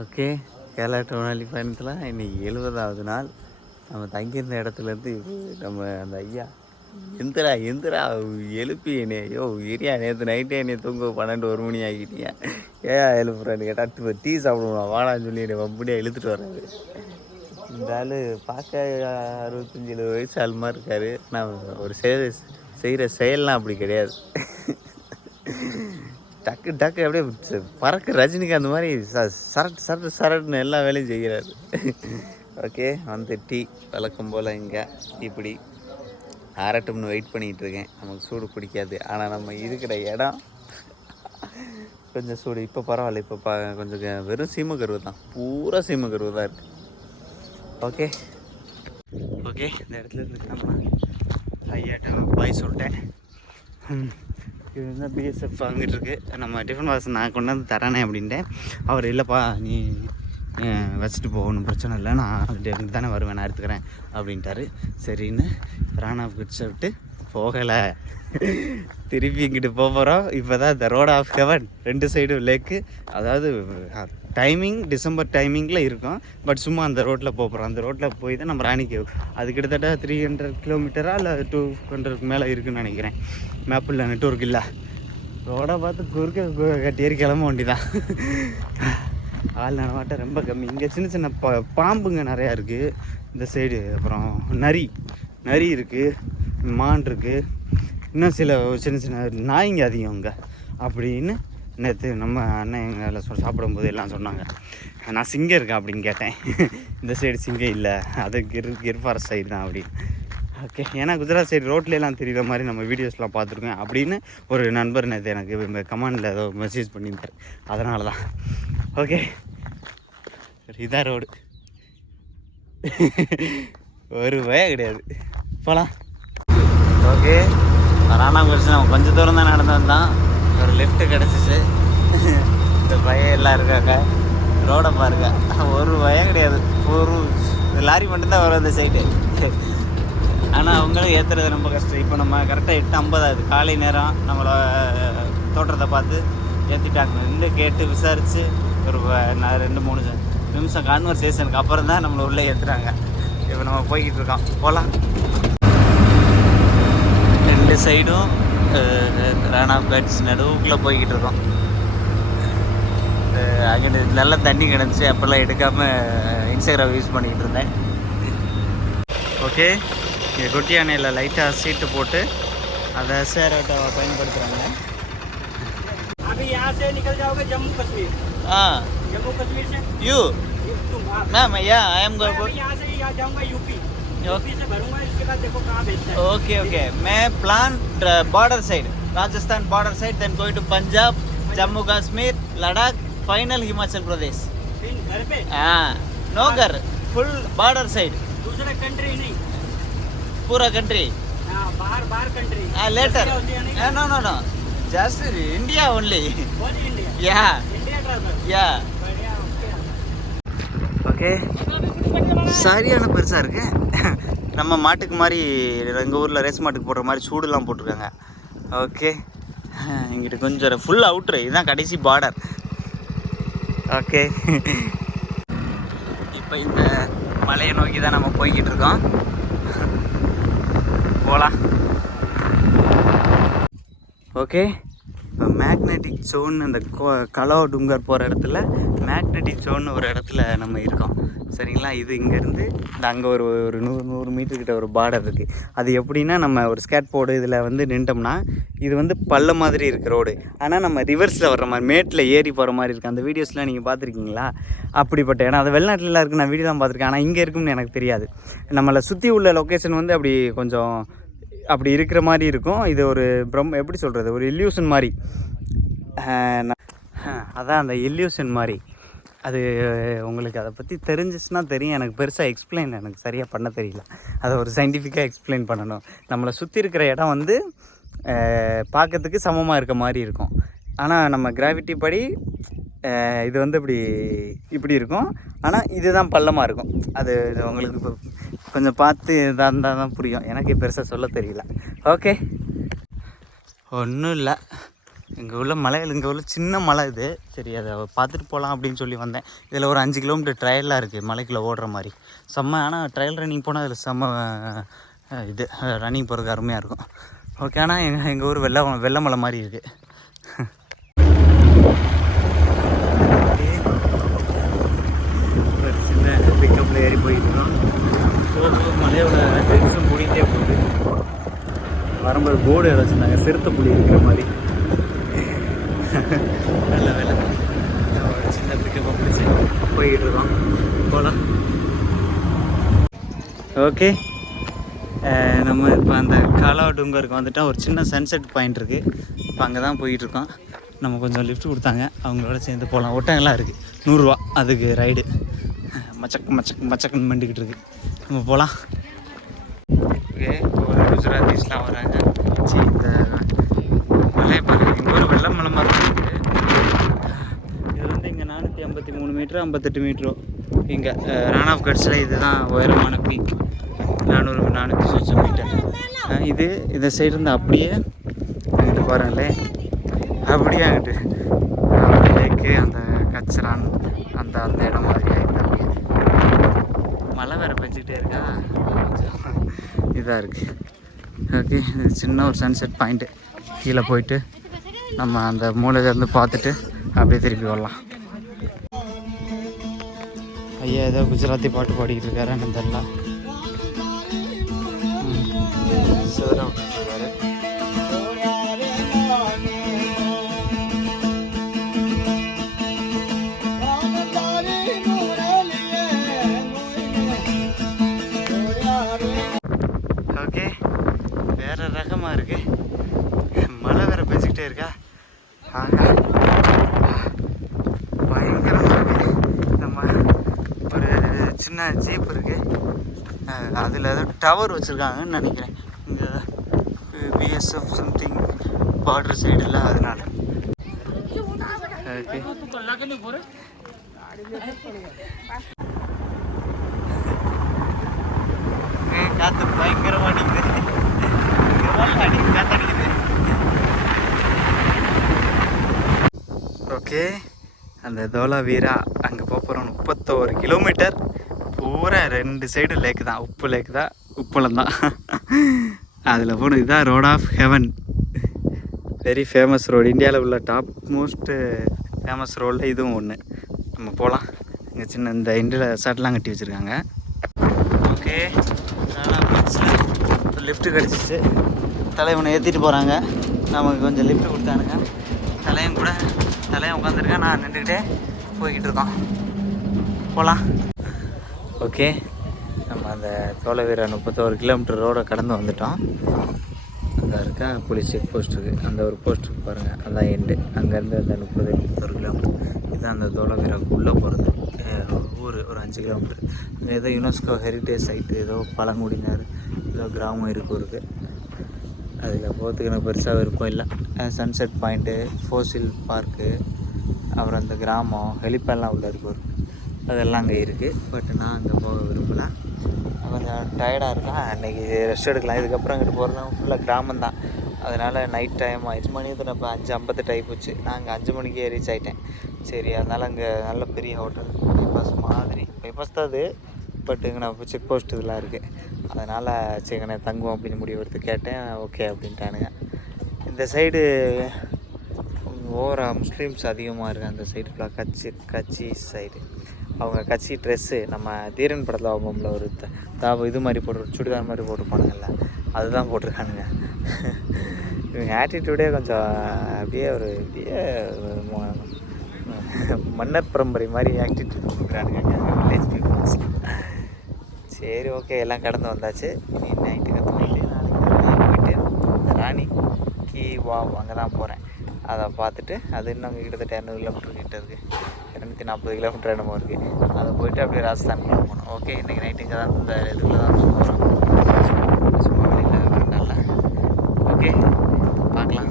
Okay, Kerala டோனாலி பயணத்தில் இன்றைக்கி 70வது நாள். நம்ம தங்கியிருந்த இடத்துலேருந்து நம்ம அந்த ஐயா எந்திரா எழுப்பி என்னை ஏரியா நேற்று நைட்டே என்னை தூங்க 12 மணி ஆகிட்டீங்க, ஏன் எழுப்புறான்னு கேட்டால் டீ சாப்பிடுவோம் வாடான்னு சொல்லி என்னை வம்படியாக இழுத்துட்டு வர்றாரு. இந்த ஆள் பார்க்க 65-70 வயசு ஆள் மாதிரி இருக்கார். நான் ஒரு செய்கிற செயல்லாம் அப்படி கிடையாது. டக்கு டக்கு அப்படியே பறக்க ரஜினிகாந்த் மாதிரி சரட்டுன்னு எல்லா வேலையும் செய்கிறாரு. ஓகே, வந்து டீ வழக்கம் போல் இங்கே இப்படி அரட்டும்னு வெயிட் பண்ணிகிட்டு இருக்கேன். நமக்கு சூடு பிடிக்காது, ஆனால் நம்ம இருக்கிற இடம் கொஞ்சம் சூடு. இப்போ பரவாயில்ல, இப்போ கொஞ்சம் வெறும் சீமக்கருவு தான், பூரா சீமக்கருவு தான் இருக்குது. ஓகே ஓகே, இந்த இடத்துல இருந்து கிளம்பலாம். ஐயாட்ட பாய் சொல்லிட்டேன். இது வந்து பிஎஸ்எஃப் வாங்கிட்டு இருக்கு. நம்ம டிஃபன் பாக்ஸ் நான் கொண்டு வந்து தரேனே அப்படின்ட்டேன். அவர் இல்லைப்பா நீ வச்சுட்டு போகணும், பிரச்சனை இல்லை, நான் அது தானே வருவேன், நான் எடுத்துக்கிறேன் அப்படின்ட்டாரு. சரின்னு ராணா பிடிச்ச விட்டு போகலை. திருப்பி இங்கிட்டு போகிறோம். இப்போ தான் இந்த ரோட் ஆஃப் ஹெவன், 2 சைடும் லேக்கு. அதாவது டைமிங் டிசம்பர் டைமிங்கில் இருக்கும், பட் சும்மா அந்த ரோட்டில் போகிறோம். அந்த ரோட்டில் போய் தான் நம்ம ராணிக்கு, அது கிட்டத்தட்ட 300 கிலோமீட்டரா இல்லை 200க்கு மேலே இருக்குதுன்னு நினைக்கிறேன். மேப்பில் நெட்வொர்க் இல்லை. ரோடை பார்த்து குறுக்க கட்டியேறி கிளம்ப வேண்டிதான். ஆள் நடமாட்டம் ரொம்ப கம்மி. இங்கே சின்ன சின்ன பாம்புங்க நிறையா இருக்குது இந்த சைடு. அப்புறம் நரி இருக்குது, மான் இருக்குது, இன்னும் சில சின்ன சின்ன நாய்ங்க அதிகம் இங்கே அப்படின்னு நேற்று நம்ம அண்ணன் எங்களை சாப்பிடும்போது எல்லாம் சொன்னாங்க. நான் சிங்கம் இருக்கேன் அப்படின்னு கேட்டேன். இந்த சைடு சிங்கம் இல்லை, அது கிர்ஃபாரஸ்ட் சைடு தான் அப்படின்னு. ஓகே, ஏன்னா குஜராத் சைடு ரோட்லலாம் தெரியுற மாதிரி நம்ம வீடியோஸ்லாம் பார்த்துருக்கேன் அப்படின்னு ஒரு நண்பர் நேற்று எனக்கு கமெண்டில் ஏதோ மெசேஜ் பண்ணியிருந்தார். அதனால தான். ஓகே, இதான் ரோடு. ஒரு பயம் கிடையாது, போகலாம். ஓகே, ராணா குறிச்சு நம்ம கொஞ்சம் தூரம் தான் நடந்து வந்தான். ஒரு லெஃப்ட்டு கிடச்சிச்சு. இந்த பயம் எல்லாம் இருக்காங்க. ரோடை பாருங்க, ஒரு பயம் கிடையாது. ஒரு லாரி மட்டும்தான் வரும் அந்த சைடு. ஆனால் அவங்களும் ஏற்றுறது ரொம்ப கஷ்டம். இப்போ நம்ம கரெக்டாக 8:50 ஆகுது, காலை நேரம். நம்மளை தோற்றத்தை பார்த்து ஏற்றிட்டாங்க. இங்கே கேட்டு விசாரித்து ஒரு 2-3 நிமிஷம் கான்வர்சேஷனுக்கு அப்புறம் தான் நம்மளை உள்ளே ஏற்றுறாங்க. இப்போ நம்ம போய்கிட்டு இருக்கோம், போகலாம். 2 சைடும் ராணா பேட்ஸ் நடுவுக்குள்ளே போய்கிட்டு இருக்கோம். அங்கே நல்லா தண்ணி கிடந்துச்சு, அப்போல்லாம் எடுக்காமல் இன்ஸ்டாகிராம் யூஸ் பண்ணிக்கிட்டு இருந்தேன். ஓகே, இங்கே கொட்டி யானையில் லைட்டாக சீட்டு போட்டு அதை சேரோட்டை பயன்படுத்துகிறாங்க. जम्मू कश्मीर से यू मैम या आई एम गोइंग यहाँ से जाऊँगा यूपी से भरूंगा, इसके बाद देखो कहाँ भेजता है. ओके ओके, मैं plan border side, Rajasthan border side, then going to Punjab, Jammu Kashmir, Ladakh, final Himachal Pradesh. घर पे? हाँ, नो घर, फुल बॉर्डर साइड. दूसरा कंट्री नहीं, पूरा कंट्री. बाहर country. Later no no no, just India only. Only India. Yeah. India travel. Yeah. Okay, சரியான பெருசாக இருக்கு. நம்ம மாட்டுக்கு மாதிரி எங்கள் ஊரில் ரேஸ் மாட்டுக்கு போடுற மாதிரி சூடுலாம் போட்டிருக்காங்க. ஓகே, இங்கிட்ட கொஞ்சம் ஃபுல் அவுட்ரு, இதுதான் கடைசி பார்டர். ஓகே, இப்போ இந்த மலையை நோக்கி தான் நம்ம போய்கிட்டு இருக்கோம். போகலாம். ஓகே, இப்போ மேக்னெட்டிக் ஜோன், அந்த கலோ டுங்கர் போகிற இடத்துல மேக்னெட்டிக் ஜோன் ஒரு இடத்துல நம்ம இருக்கோம். சரிங்களா, இது இங்கேருந்து இந்த அங்கே ஒரு 100 மீட்டர்கிட்ட ஒரு பார்டர் இருக்குது. அது எப்படின்னா, நம்ம ஒரு ஸ்கேட் போர்டு இதில் வந்து நின்றோம்னா இது வந்து பள்ள மாதிரி இருக்கிற ரோடு, ஆனால் நம்ம ரிவர்ஸில் வர்ற மாதிரி மேட்டில் ஏறி போகிற மாதிரி இருக்குது. அந்த வீடியோஸ்லாம் நீங்கள் பார்த்துருக்கீங்களா? அப்படிப்பட்ட இடம் அது வெளிநாட்டிலலாம் இருக்குது. நான் வீடியோ தான் பார்த்துருக்கேன், ஆனால் இங்கே இருக்குன்னு எனக்கு தெரியாது. நம்மளை சுற்றி உள்ள லொக்கேஷன் வந்து அப்படி கொஞ்சம் அப்படி இருக்கிற மாதிரி இருக்கும். இது ஒரு எப்படி சொல்கிறது, ஒரு இல்யூஷன் மாதிரி. அதான் அந்த இல்யூஷன் மாதிரி. அது உங்களுக்கு அதை பற்றி தெரிஞ்சிச்சுன்னா தெரியும். எனக்கு பெருசாக எக்ஸ்பிளைன் எனக்கு சரியாக பண்ண தெரியல. அதை ஒரு சயின்டிஃபிக்காக எக்ஸ்பிளைன் பண்ணணும். நம்மளை சுற்றி இருக்கிற இடம் வந்து பார்க்கறதுக்கு சமமாக இருக்க மாதிரி இருக்கும், ஆனால் நம்ம கிராவிட்டி படி இது வந்து இப்படி இருக்கும், ஆனால் இதுதான் பள்ளமாக இருக்கும். அது உங்களுக்கு இப்போ கொஞ்சம் பார்த்து இதாக இருந்தால் தான் புரியும். எனக்கு பெருசாக சொல்ல தெரியல. ஓகே, ஒன்றும் இல்லை, இங்கே உள்ள மலையில் இங்கே உள்ள சின்ன மலை இது. சரி அதை பார்த்துட்டு போகலாம் அப்படின்னு சொல்லி வந்தேன். இதில் ஒரு 5 கிலோமீட்டர் ட்ரையலாக இருக்குது மலைக்குள்ளே ஓடுற மாதிரி. செம்ம. ஆனால் ட்ரையல் ரன்னிங் போனால் அதில் செம்ம இது ரன்னிங் போகிறதுக்கு அருமையாக இருக்கும். ஓகே. ஆனால் எங்கள் ஊர் வெள்ளை மலை மாதிரி இருக்குது. ஒரு சின்ன பிக்கப்பில் ஏறி போயிட்டுருக்கோம். மலையோட டென்ஷன் கூடிகிட்டே போகுது. வரும்போது போர்டு வச்சுருந்தாங்க, சிறுத்தை புலி இருக்கிற மாதிரி. நல்ல வேலை ஒரு சின்ன பிக்கப்பாக பிடிச்சி போய்கிட்டு இருக்கோம். போகலாம். ஓகே. நம்ம இப்போ அந்த காலாவடுங்கருக்கு வந்துட்டால் ஒரு சின்ன சன்செட் பாயிண்ட் இருக்குது. இப்போ அங்கே தான் போயிட்டுருக்கோம். நம்ம கொஞ்சம் லிஃப்ட் கொடுத்தாங்க, அவங்களோட சேர்ந்து போகலாம். ஒட்டங்கள்லாம் இருக்குது, 100 ரூபா அதுக்கு ரைடு. மச்சக்குன்னு மண்டிக்கிட்டு இருக்குது. நம்ம போகலாம். ஓகே. ஒரு குஜராத்திஸ்லாம் வராங்க. சரி, இந்த மலையை பாருங்கள். இங்கே ஒரு வெள்ளை மலை மாதிரி இருக்குது. இது வந்து இங்கே 453 மீட்ரு 58 மீட்ரோ. இங்கே ரான் ஆஃப் கட்ஸில் இதுதான் உயரமான பீக். 400 மீட்டர். இது இந்த சைடு இருந்து அப்படியே அங்கிட்டு பாருங்களேன். அப்படியே அங்கிட்டு லேக்கு அந்த கச்சரான் அந்த அந்த இடம் மாதிரி ஆகிட்டு அப்படியே மழை வேறு பெஞ்சிக்கிட்டே இருக்கா. இதாக இருக்குது. ஓகே. சின்ன ஒரு சன்செட் பாயிண்ட்டு. கீழே போயிட்டு நம்ம அந்த மூலையிலேருந்து பார்த்துட்டு அப்படியே திருப்பி வரலாம். ஐயா ஏதோ குஜராத்தி பாட்டு பாடிக்கிட்டு இருக்காருன்னு தெரியல. சிதற விட்டுருக்காரு. ஓகே. வேறு ரகமாக இருக்குது. மழை வேறு பெஞ்சிக்கிட்டே இருக்கா. பயங்கரமாக இருக்குது. நம்ம ஒரு சின்ன ஜீப் இருக்குது, அதில் ஏதோ டவர் வச்சுருக்காங்கன்னு நினைக்கிறேன். இங்கே பிஎஸ்எஃப் சம்திங் பார்டர் சைடில், அதனால. ஓகே. காற்று பயங்கரமாக அடிக்குது. காற்று அடிக்குது. ஓகே. அந்த தோலாவீரா அங்கே போகிறோம். 31 கிலோமீட்டர் பூரா 2 சைடு லேக்கு தான். உப்பு லேக்கு தான், உப்பளம் தான். அதில் போகணும். இதுதான் road of heaven. Very famous road. இந்தியாவில் உள்ள டாப் மோஸ்ட்டு ஃபேமஸ் ரோடில் இதுவும் ஒன்று. நம்ம போகலாம். இங்கே சின்ன இந்த இண்டியில் சட்டெலாம் கட்டி வச்சுருக்காங்க. ஓகே. லிஃப்ட்டு கிடச்சிச்சு. தலைவனை ஏற்றிட்டு போகிறாங்க. நமக்கு கொஞ்சம் லிஃப்ட்டு கொடுத்தானுங்க. தலையும் உட்காந்துருக்கேன். நான் நின்றுக்கிட்டே போய்கிட்டு இருக்கோம். போகலாம். ஓகே. நம்ம அந்த தோலவீரா 31 கிலோமீட்டர் ரோடை கடந்து வந்துட்டோம். அங்கே இருக்கா போலீஸ் செக் போஸ்ட் இருக்குது. அந்த ஒரு போஸ்ட்டுக்கு பாருங்கள், அதுதான் எண்டு. அங்கேருந்து அந்த 31 கிலோமீட்டர். இதுதான் அந்த தோலவீராவுக்கு உள்ளே போகிறது ஊர். ஒரு 5 கிலோமீட்டர். அங்கே ஏதோ யுனெஸ்கோ ஹெரிட்டேஜ் சைட்டு, ஏதோ பழங்குடியினர் ஏதோ கிராமம் இருக்குது. அதில் போகிறதுக்கு எனக்கு பெருசாக விருப்பம் இல்லை. சன்செட் பாயிண்ட்டு, ஃபோசில் பார்க்கு, அப்புறம் அந்த கிராமம், ஹெலிப்பேட்லாம் உள்ள இருக்குது. அதெல்லாம் அங்கே இருக்குது. பட் நான் அங்கே போக விரும்பலை. கொஞ்சம் டயர்டாக இருக்கேன். அன்றைக்கி ரெஸ்ட் எடுக்கலாம். இதுக்கப்புறம் அங்கிட்டு போகிறதுலாம் ஃபுல்லாக கிராமம் தான். அதனால் நைட் டைம் ஆயிடுச்சு. மணி வந்து இப்போ 5:58 ஆகிப்போச்சு. நான் அங்கே 5 மணிக்கே ரீச் ஆகிட்டேன். சரி, அதனால் அங்கே நல்ல பெரிய ஹோட்டல், பைபாஸ் மாதிரி. பைபாஸ் தான் அது, பட் இங்கே நான் செக் போஸ்ட் இதெல்லாம் இருக்குது. அதனால் சரி தங்குவோம் அப்படின்னு முடிவு எடுத்து கேட்டேன். ஓகே அப்படின்ட்டானுங்க. இந்த சைடு ஓவரா முஸ்லீம்ஸ் அதிகமாக இருக்குது. அந்த சைடு ஃபுல்லாக கட்சி சைடு. அவங்க கட்சி ட்ரெஸ்ஸு நம்ம தீரன் படத்தில் அவங்கள ஒரு இது மாதிரி போட்டு சுடிதார் மாதிரி போட்டுருப்பானுங்கள்ல, அதுதான் போட்டிருக்கானுங்க. இவங்க ஆட்டிடியூடே கொஞ்சம் அப்படியே மன்னர் பரம்பரை மாதிரி ஆக்டிடியூட் கொடுக்குறானுங்க வில்லேஜ் பீப்புள்ஸ். சரி, ஓகே. எல்லாம் கடந்து வந்தாச்சு. இனி நைட்டுக்கு தூங்கிட்டு நாளைக்கு போயிட்டு இந்த ராணி கீ வாவ் அங்கே தான் போகிறேன். அதை பார்த்துட்டு அது இன்னும் கிட்டத்தட்ட 200 கிலோமீட்டர் கிட்ட இருக்குது. 240 கிலோமீட்டர் என்னமோ இருக்குது. அதை போயிட்டு அப்படியே ராஜஸ்தானுக்குள்ளே போகணும். ஓகே. இன்றைக்கி நைட்டு இங்கே தான் இந்த இதுக்குள்ளே தான் போகிறோம். சும்மா வெளியில் வரண்டால. ஓகே, பார்க்கலாம்.